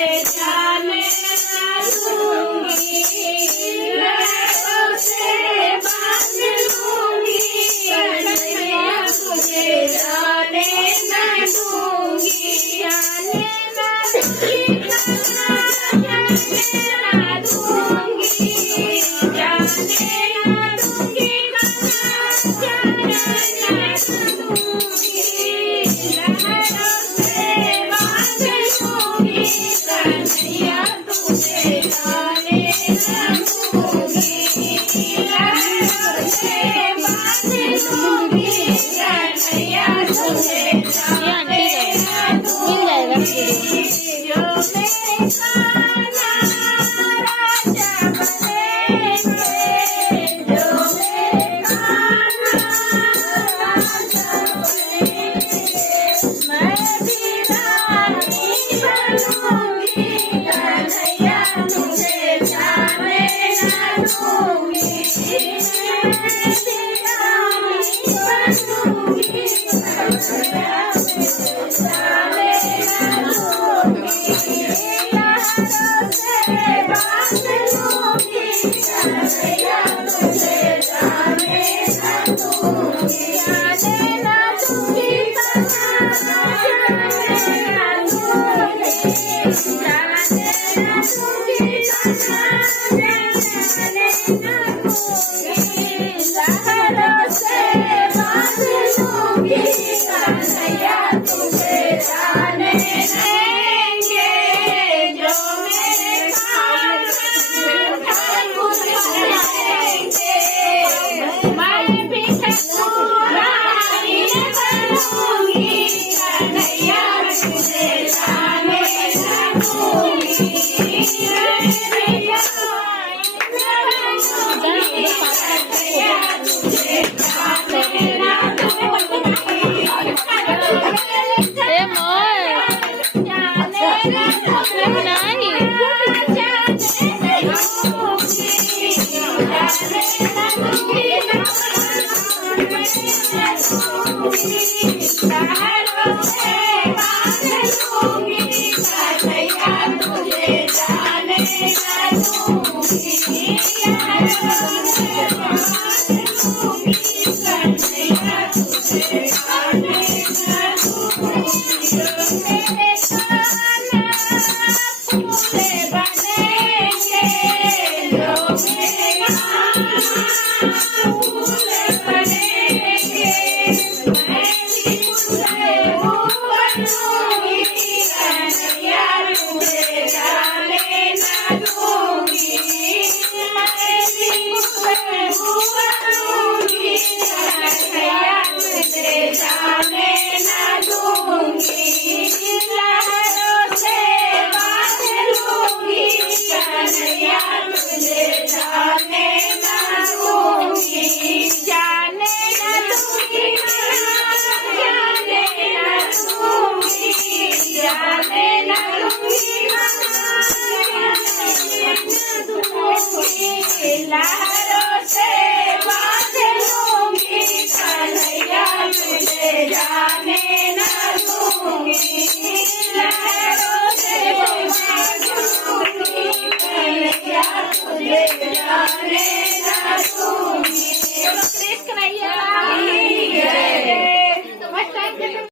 जाने ना दूंगी, लहरों से बांध लूंगी, कन्हैया तुझे जाने न दूंगी, जाने न दूंगी, जाने न दूंगी, जाने न दूंगी, जाने न दूंगी, लहरों से बांध लूंगी, कन्हैया तुझे जाने न दूंगी, लहरों से बांध लूंगी, कन्हैया तुझे जाने न दूंगी, जो मेरे कान्हा राजा बनेंगे, जो मेरे कान्हा राजा बनेंगे, मैं भी रानी बनूंगी, कन्हैया तुझे जाने न दूंगी, मैं भी रानी बनूंगी, कन्हैया तुझे जाने न दूंगी, लहरों से बांध लूंगी, कन्हैया तुझे जाने न दूंगी, जाने न दूंगी, जाने न दूंगी, जाने न दूंगी, लहरों से बांध लूंगी, कन्हैया तुझे जाने देंगे, जो मेरे ठाकुर बनेंगे, मैं भी रानी बनूंगी, कन्हैया तुझे जाने न दूंगी।